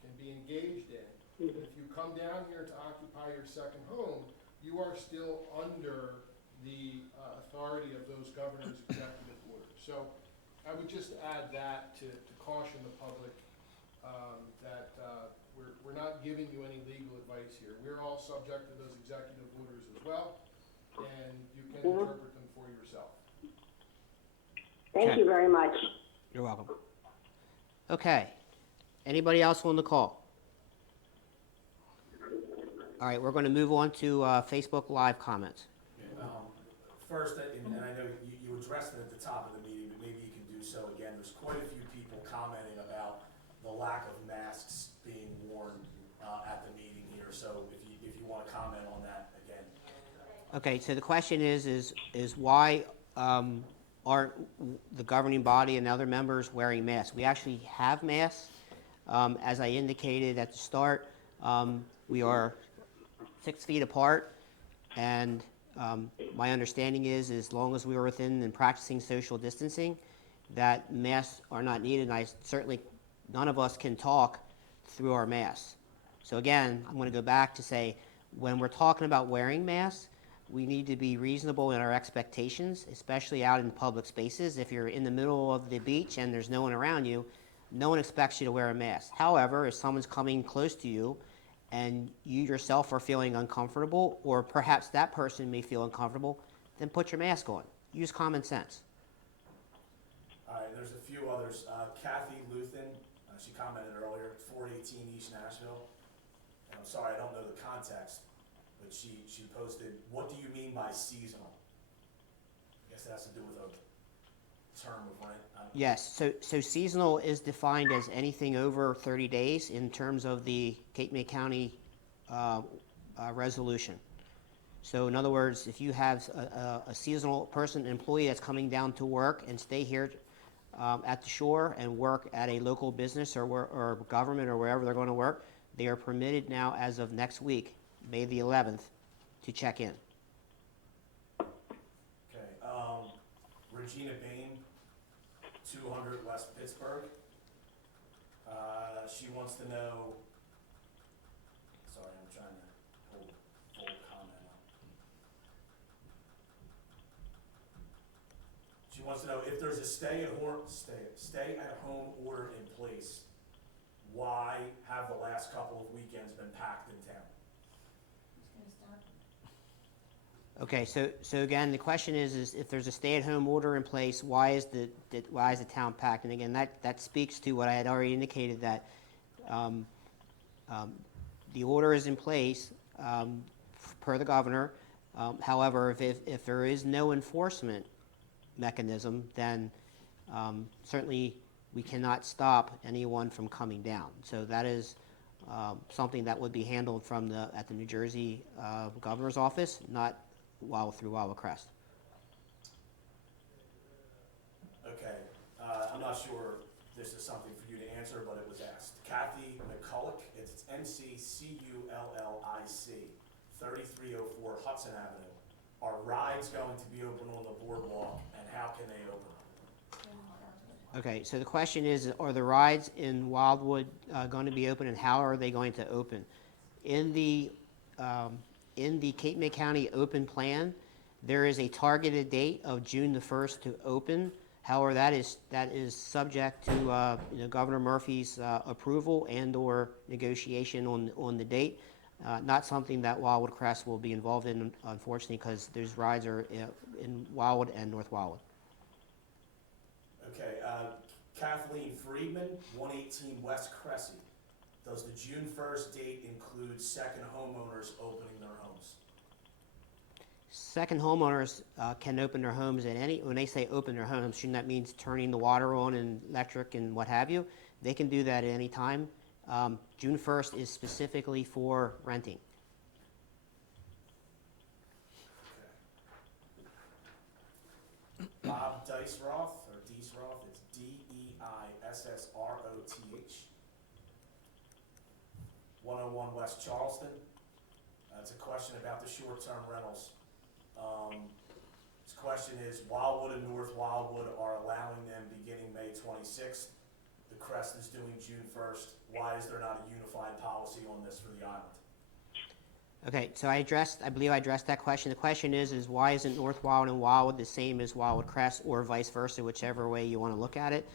can be engaged in. If you come down here to occupy your second home, you are still under the authority of those governor's executive orders. So I would just add that to caution the public that we're not giving you any legal advice here. We're all subject to those executive orders as well, and you can interpret them for yourself. Thank Okay. you very much. You're welcome. Okay. Anybody else on the call? All right, we're going to move on to Facebook Live comments. First, and I know you addressed it at the top of the meeting, but maybe you can do so again. There's quite a few people commenting about the lack of masks being worn at the meeting here. So if you want to comment on that again. Okay, so the question is why aren't the governing body and other members wearing masks? We actually have masks. As I indicated at the start, we are 6 feet apart, and my understanding is as long as we are within and practicing social distancing, that masks are not needed, and certainly none of us can talk through our masks. So again, I'm going to go back to say, when we're talking about wearing masks, we need to be reasonable in our expectations, especially out in public spaces. If you're in the middle of the beach and there's no one around you, no one expects you to wear a mask. However, if someone's coming close to you and you yourself are feeling uncomfortable, or perhaps that person may feel uncomfortable, then put your mask on. Use common sense. All right, there's a few others. Kathy Luthen, she commented earlier, 418 East Nashville. And I'm sorry, I don't know the context, but she posted, what do you mean by seasonal? I guess it has to do with a term of rent. Yes, so seasonal is defined as anything over 30 days in terms of the Cape May County resolution. So in other words, if you have a seasonal person, employee that's coming down to work and stay here at the shore and work at a local business or government or wherever they're going to work, they are permitted now as of next week, May the 11th, to check in. Okay, Regina Bain, 200 West Pittsburgh. She wants to know, sorry, I'm trying to pull full comment up. She wants to know if there's a stay-at-home order in place, why have the last couple of weekends been packed in town? Okay, so again, the question is if there's a stay-at-home order in place, why is the town packed? And again, that speaks to what I had already indicated, that the order is in place per the governor. However, if there is no enforcement mechanism, then certainly we cannot stop anyone from coming down. So that is something that would be handled at the New Jersey governor's office, not through Wildwood Crest. Okay, I'm not sure this is something for you to answer, but it was asked. Kathy McCulloch, it's McCullic, 3304 Hudson Avenue. Are rides going to be open on the boardwalk, and how can they open? Okay, so the question is, are the rides in Wildwood going to be open, and how are they going to open? In the Cape May County open plan, there is a targeted date of June the 1st to open. However, that is subject to Governor Murphy's approval and/or negotiation on the date. Not something that Wildwood Crest will be involved in, unfortunately, because those rides are in Wildwood and North Wildwood. Okay, Kathleen Friedman, 118 West Cressy. Does the June 1st date include second homeowners opening their homes? Second homeowners can open their homes at when they say open their homes, shouldn't that means turning the water on and electric and what have you? They can do that at any time. June 1st is specifically for renting. Okay. Bob Deisroth, or Deisroth, it's Deissroth, 101 West Charleston. It's a question about the short-term rentals. His question is, Wildwood and North Wildwood are allowing them beginning May 26th. The Crest is doing June 1st. Why is there not a unified policy on this for the island? Okay, so I believe I addressed that question. The question is why isn't North Wildwood and Wildwood the same as Wildwood Crest, or vice versa, whichever way you want to look at it?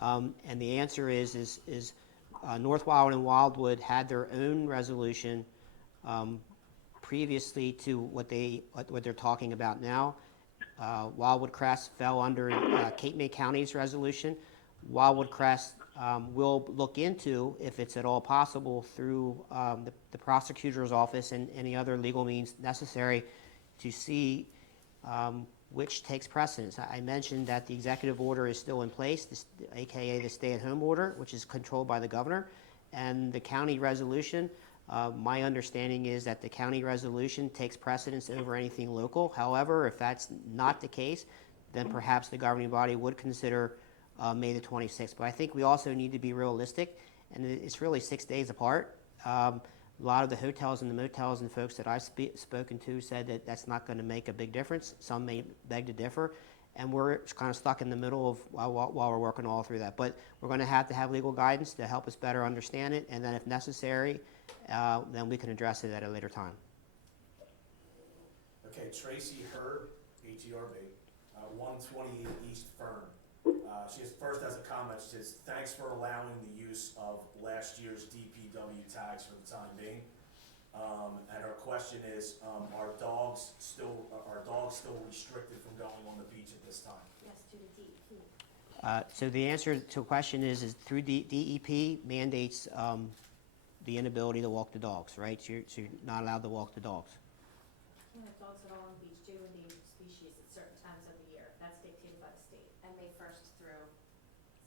And the answer is North Wildwood and Wildwood had their own resolution previously to what they're talking about now. Wildwood Crest fell under Cape May County's resolution. Wildwood Crest will look into, if it's at all possible, through the prosecutor's office and any other legal means necessary to see which takes precedence. I mentioned that the executive order is still in place, aka the stay-at-home order, which is controlled by the governor, and the county resolution. My understanding is that the county resolution takes precedence over anything local. However, if that's not the case, then perhaps the governing body would consider May the 26th. But I think we also need to be realistic, and it's really 6 days apart. A lot of the hotels and the motels and folks that I've spoken to said that that's not going to make a big difference. Some may beg to differ, and we're kind of stuck in the middle of while we're working all through that. But we're going to have legal guidance to help us better understand it, and then if necessary, then we can address it at a later time. Okay, Tracy Hurd, H-E-R-B, 128 East Fern. She first has a comment. She says, thanks for allowing the use of last year's DPW tags for the time being. And her question is, are dogs still restricted from going on the beach at this time? Yes, to the DEP. So the answer to the question is through DEP mandates the inability to walk the dogs, right? So you're not allowed to walk the dogs. Can't have dogs at all on the beach, two endangered species at certain times of the year. That's dictated by the state. And May 1st through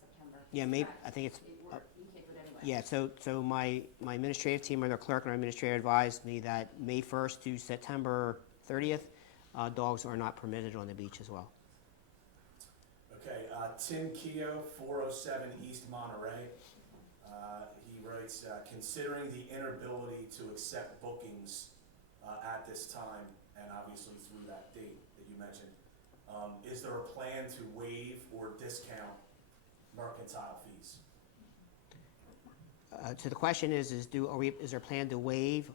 September. Yeah, I think it's. You can't do it anyway. Yeah, so my administrative team or their clerk and our administrator advised me that May 1st to September 30th, dogs are not permitted on the beach as well. Okay, Tim Keogh, 407 East Monterey. He writes, considering the inability to accept bookings at this time, and obviously through that date that you mentioned, is there a plan to waive or discount mercantile fees? So the question is there a plan to waive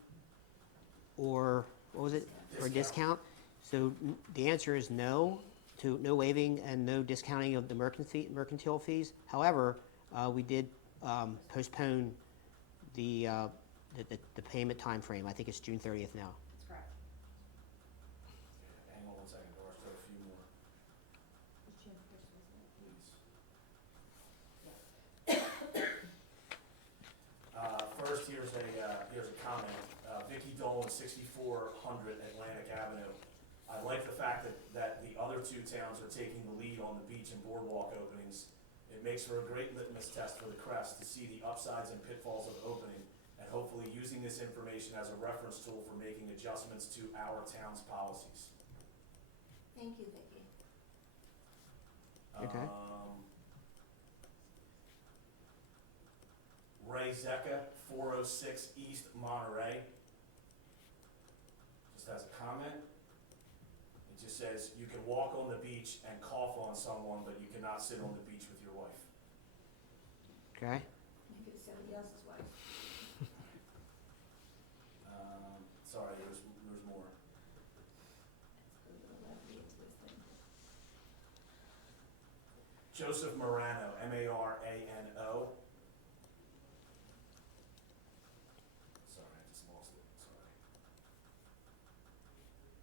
or, what was it, or discount? So the answer is no, to no waiving and no discounting of the mercantile fees. However, we did postpone the payment time frame. I think it's June 30th now. That's correct. Hang on 1 second, Doris, there are a few more. First, here's a comment. Vicky Dolan, 6400 Atlantic Avenue. I like the fact that the other two towns are taking the lead on the beach and boardwalk openings. It makes for a great litmus test for the Crest to see the upsides and pitfalls of opening, and hopefully using this information as a reference tool for making adjustments to our town's policies. Thank you, Vicki. Okay. Ray Zecca, 406 East Monterey. Just has a comment. It just says, you can walk on the beach and cough on someone, but you cannot sit on the beach with your wife. Okay? Maybe it's somebody else's wife. Sorry, there's more. Let's go to the left, it's listed. Joseph Marano, Marano. Sorry, I just lost it, sorry.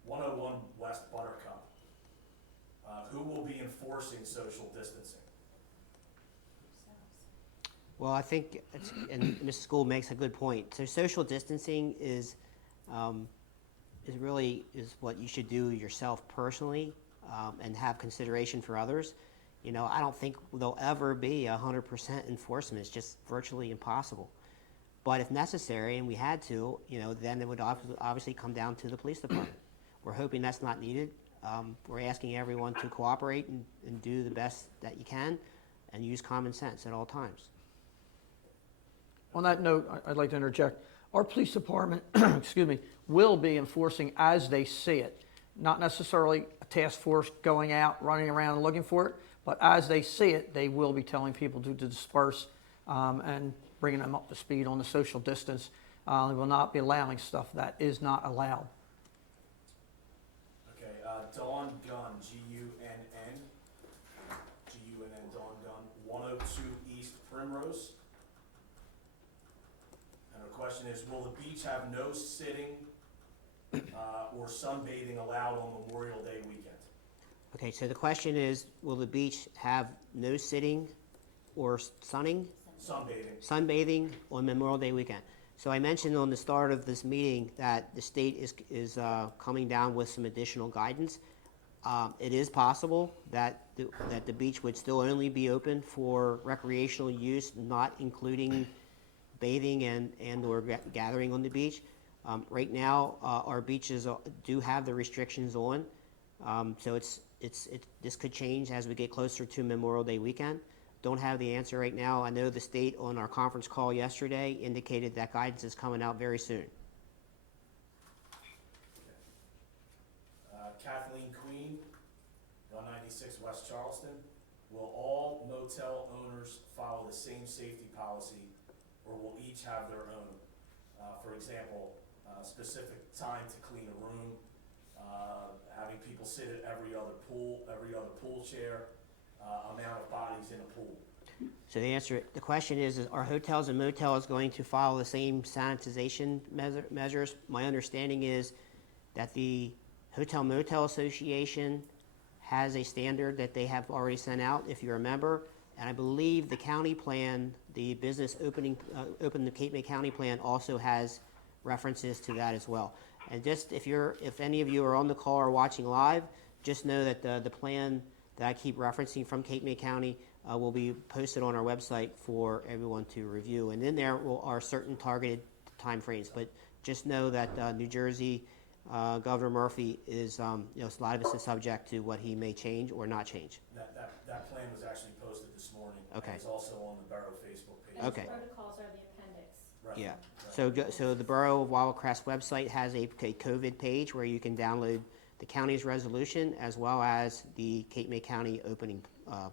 101 West Buttercup. Who will be enforcing social distancing? Well, I think, and Mrs. Gould makes a good point. So social distancing is really what you should do yourself personally, and have consideration for others. You know, I don't think there'll ever be 100% enforcement. It's just virtually impossible. But if necessary, and we had to, you know, then it would obviously come down to the police department. We're hoping that's not needed. We're asking everyone to cooperate and do the best that you can, and use common sense at all times. On that note, I'd like to interject. Our police department, excuse me, will be enforcing as they see it. Not necessarily a task force going out, running around and looking for it, but as they see it, they will be telling people to disperse and bringing them up to speed on the social distance. They will not be allowing stuff that is not allowed. Okay, Dawn Gunn, G-U-N-N, Dawn Gunn, 102 East Primrose. And her question is, will the beach have no sitting or sunbathing allowed on Memorial Day weekend? Okay, so the question is, will the beach have no sitting or sunning? Sunbathing on Memorial Day weekend. So I mentioned on the start of this meeting that the state is coming down with some additional guidance. It is possible that the beach would still only be open for recreational use, not including bathing and or gathering on the beach. Right now, our beaches do have the restrictions on, so this could change as we get closer to Memorial Day weekend. Don't have the answer right now. I know the state on our conference call yesterday indicated that guidance is coming out very soon. Kathleen Queen, 196 West Charleston. Will all motel owners follow the same safety policy, or will each have their own? For example, specific time to clean a room, having people sit at every other pool chair, amount of bodies in a pool. So the question is are hotels and motels going to follow the same sanitization measures? My understanding is that the Hotel Motel Association has a standard that they have already sent out, if you remember, and I believe the county plan, the business open the Cape May County plan also has references to that as well. And just if any of you are on the call or watching live, just know that the plan that I keep referencing from Cape May County will be posted on our website for everyone to review. And in there are certain targeted timeframes. But just know that New Jersey Governor Murphy is, a lot of this is subject to what he may change or not change. That plan was actually posted this morning. Okay. And it's also on the Borough Facebook page. And Okay. the protocols are the appendix. Right. Yeah. Right. So the Borough of Wildcrest website has a COVID page where you can download the county's resolution as well as the Cape May County opening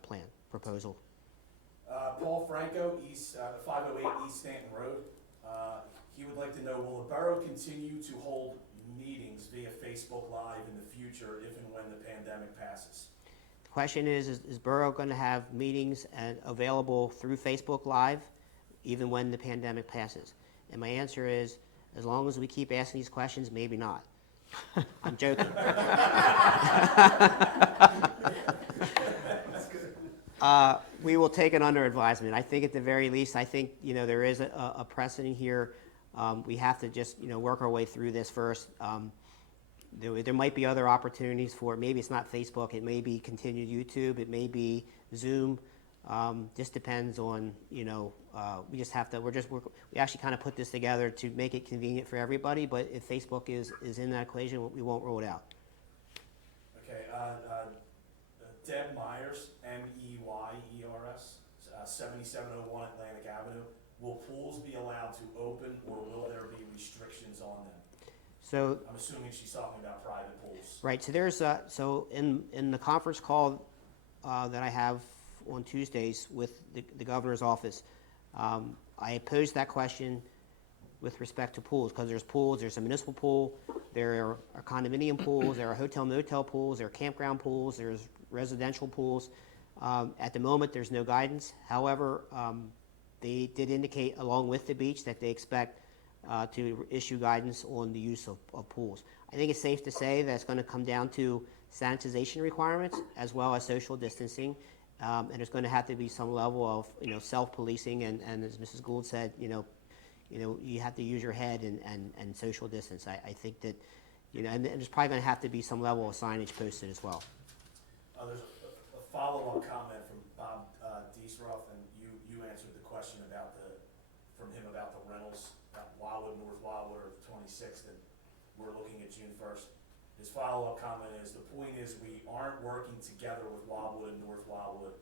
plan proposal. Paul Franco, 508 East Stanton Road. He would like to know, will the borough continue to hold meetings via Facebook Live in the future if and when the pandemic passes? The question is Borough going to have meetings available through Facebook Live even when the pandemic passes? And my answer is, as long as we keep asking these questions, maybe not. I'm joking. We will take it under advisement. I think at the very least, there is a precedent here. We have to just work our way through this first. There might be other opportunities for it. Maybe it's not Facebook. It may be continued YouTube. It may be Zoom. Just depends on we just have to. We actually kind of put this together to make it convenient for everybody. But if Facebook is in that equation, we won't roll it out. Okay. Deb Myers, Meyers, 7701 Atlantic Avenue. will pools be allowed to open, or will there be restrictions on them? So, I'm assuming she's talking about private pools. right, so there's, so in the conference call that I have on Tuesdays with the governor's office, I posed that question with respect to pools, because there's pools, there's a municipal pool, there are condominium pools, there are hotel motel pools, there are campground pools, there's residential pools. At the moment, there's no guidance. However, they did indicate along with the beach that they expect to issue guidance on the use of pools. I think it's safe to say that it's going to come down to sanitization requirements as well as social distancing, and there's going to have to be some level of self-policing, and as Mrs. Gould said, you have to use your head and social distance. I think that and there's probably going to have to be some level of signage posted as well. There's a follow-up comment from Bob Diesroff, and you answered the question from him about the rentals, about Wildwood, North Wildwood, or the 26th, and we're looking at June 1st. His follow-up comment is, the point is we aren't working together with Wildwood and North Wildwood.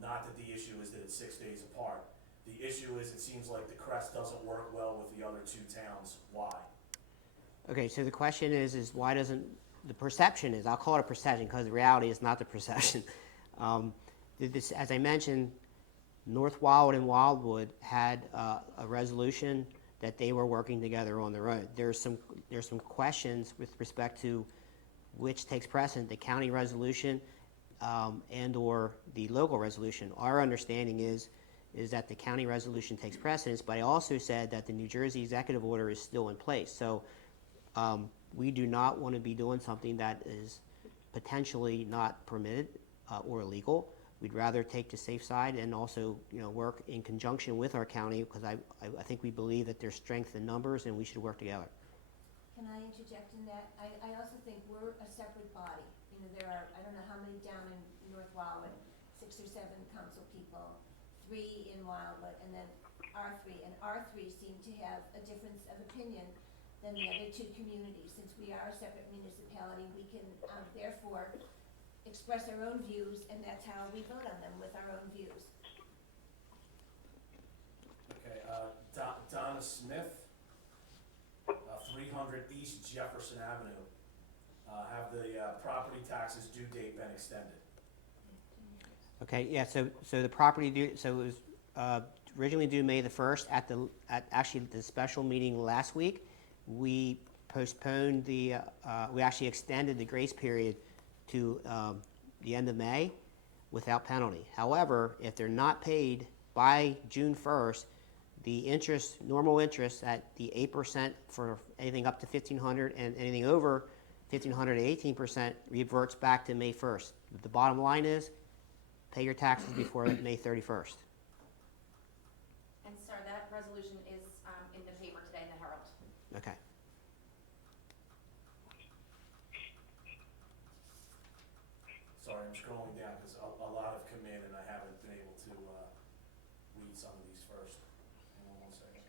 Not that the issue is that it's 6 days apart. The issue is it seems like the Crest doesn't work well with the other two towns. Why? Okay, so the question is why doesn't, the perception is, I'll call it a perception because the reality is not the perception. As I mentioned, North Wildwood and Wildwood had a resolution that they were working together on their own. There's some questions with respect to which takes precedent, the county resolution and or the local resolution. Our understanding is that the county resolution takes precedence, but I also said that the New Jersey executive order is still in place. So we do not want to be doing something that is potentially not permitted or illegal. We'd rather take the safe side and also work in conjunction with our county, because I think we believe that there's strength in numbers and we should work together. Can I interject in that? I also think we're a separate body. There are, I don't know how many down in North Wildwood, 6 or 7 council people, 3 in Wildwood, and then our 3. And our 3 seem to have a difference of opinion than the other 2 communities. Since we are a separate municipality, we can therefore express our own views, and that's how we vote on them, with our own views. Okay, Donna Smith, 300 East Jefferson Avenue. Have the property taxes due date been extended? Okay, yeah, so the property due, so it was originally due May the 1st. At actually the special meeting last week, we postponed we actually extended the grace period to the end of May without penalty. However, if they're not paid by June 1st, the interest, normal interest at the 8% for anything up to $1,500 and anything over $1,500 at 18% reverts back to May 1st. The bottom line is, pay your taxes before May 31st. And sir, that resolution is in the paper today in the Herald. Okay. Sorry, I'm scrolling down because a lot have come in and I haven't been able to read some of these first. Hang on 1 second.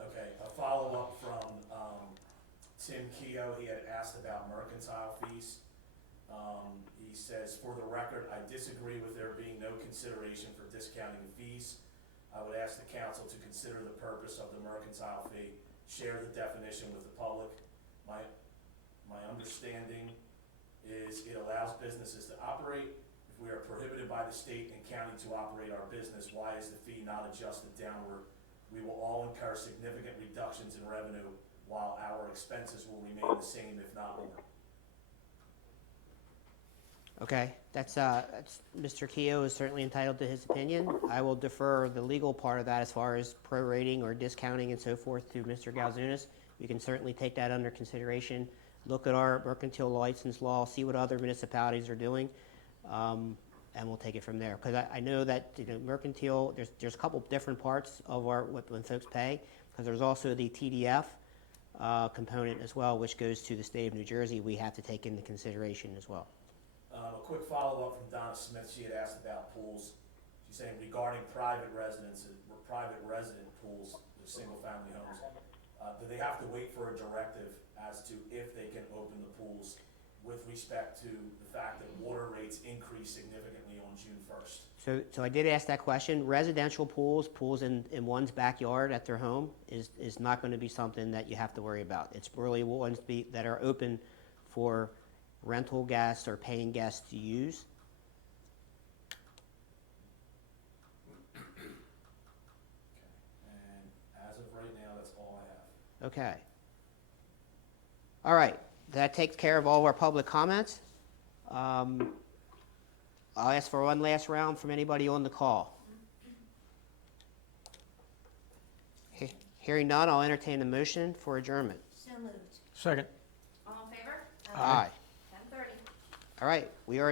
Okay, a follow-up from Tim Keogh. He had asked about mercantile fees. He says, for the record, I disagree with there being no consideration for discounting fees. I would ask the council to consider the purpose of the mercantile fee, share the definition with the public. My understanding is it allows businesses to operate. If we are prohibited by the state and county to operate our business, why is the fee not adjusted downward? We will all incur significant reductions in revenue while our expenses will remain the same, if not more. Okay, that's Mr. Keogh is certainly entitled to his opinion. I will defer the legal part of that as far as prorating or discounting and so forth to Mr. Galzunas. You can certainly take that under consideration, look at our mercantile license law, see what other municipalities are doing, and we'll take it from there. Because I know that mercantile, there's a couple different parts of when folks pay, because there's also the TDF component as well, which goes to the state of New Jersey. We have to take into consideration as well. A quick follow-up from Donna Smith. She had asked about pools. She's saying regarding private residences, private resident pools, the single-family homes, do they have to wait for a directive as to if they can open the pools with respect to the fact that water rates increased significantly on June 1st. So I did ask that question. Residential pools in one's backyard at their home is not going to be something that you have to worry about. It's really ones that are open for rental guests or paying guests to use. And as of right now, that's all I have. Okay. All right, that takes care of all of our public comments. I'll ask for one last round from anybody on the call. Hearing none, I'll entertain a motion for adjournment. So moved. Second. All in favor? Aye. 10:30. All right, we are adjourned.